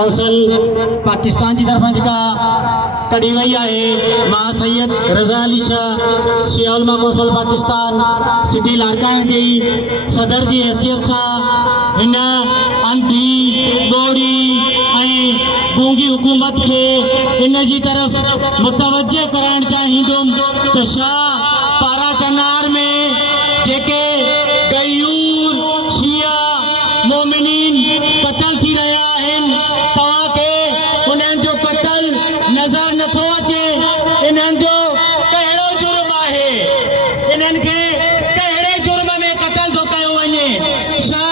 कौंसल पाकिस्तान की तरफा जेका कढी वही है मां सैयद रज़ा अली शाह शिया कौंसल पाकिस्तान सिटी लाड़काने जी सदर की हैसियत से इन अंधी बोड़ी गूंगी हुकूमत के इन जी तरफ मुतवज्जे कराइण चाहींदुम तो शाह पारा चनार में जेके गयूर शिया मोमिनीन कतल थी रहा आहिनि तव्हां के उन्हनि जो कतल नज़र नथो अचे इन्हनि जो कहिड़ो जुर्म आहे इन्हनि खे कहिड़े जुर्म में कतल थो कयो वञे छा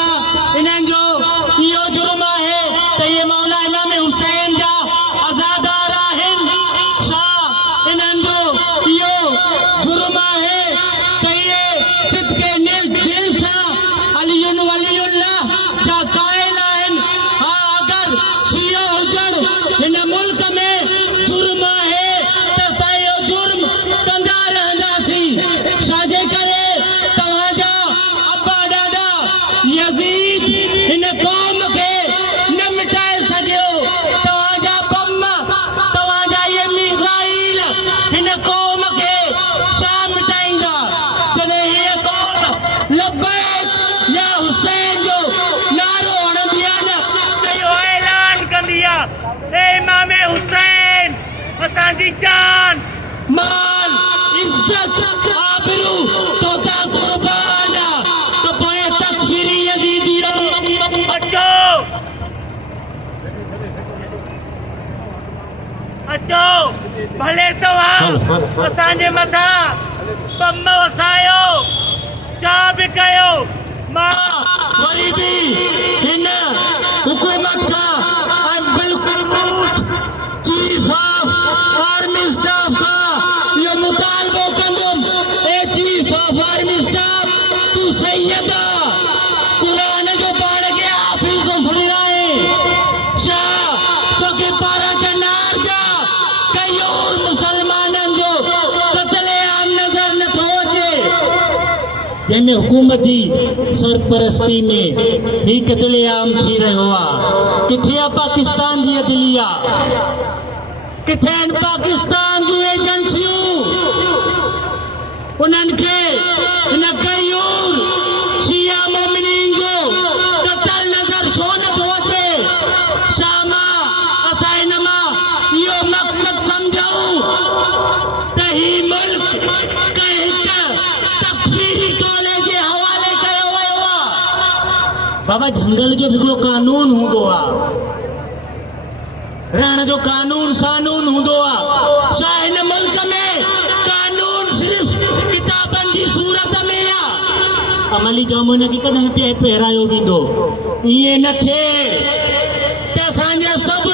इन्हनि जो इहो जुर्म आहे त इहे मौला इमाम हुसैन जा अज़ादार आहिनि छा इन्हनि जो इहो जुर्म आहे त इहे सिदके दिल सां अलियुन वलियुल्लाह जा क़ाइल आहिनि हा अगर शिया हुजण हिन मुल्क में जुर्म आहे त असां इहो जुर्म कंदा रहंदासीं छाजे करे तव्हांजा अब्बा ॾाॾा यज़ीद हिन क़ौम खे न मिटाए सघियो तव्हांजा बम तव्हांजा इहे मिसाइल हिन क़ौम खे छा मिटाईंदा जॾहिं हीअ क़ौम लब्बैक या हुसैन जो नारो हणंदी आहे न त इहो ऐलान कंदी आहे ए इमाम हुसैन असांजी जान माल इज्जत आबरू तोता कुर्बान तो पोइ तकफीरी यज़ीदी अचो अचो भले तव्हां असांजे मथां बम वसायो छा बि कयो मां वरी भी इन हुकूमत का चीफ ऑफ आर्मी स्टाफ का ये मुतालबो कंदुम ए चीफ ऑफ आर्मी स्टाफ तू सैयदा कुरान जो पाण के हाफिज़ सुनी रहे शाह तो के पारा जनार जा कई और मुसलमानन जो कत्ले आम नजर न थो अचे जंहिंमें हुकूमती सरपरस्ती में ही कत्ले आम थी रहियो आहे किथे आहे पाकिस्तान जी अदलिया किथे आहिनि पाकिस्तान जूं एजेंसियूं उन्हनि खे हिन गयूर शिया मोमिनीन जो कतल नज़र छो नथो अचे छा मां असां हिन मां इहो मक़सद सम्झूं त ही मुल्क कंहिं हिक तकफीरी टोले जे हवाले कयो वियो आहे बाबा झंगल जो हिकिड़ो कानून हूंदो आहे रहण जो कानून सानून हूंदो आहे छा हिन मुल्क में कानून सिर्फ़ किताबनि जी सूरत में आहे अमली जामुन खे कॾहिं पहिरायो वेंदो ईअं न थिए त असांजा सभु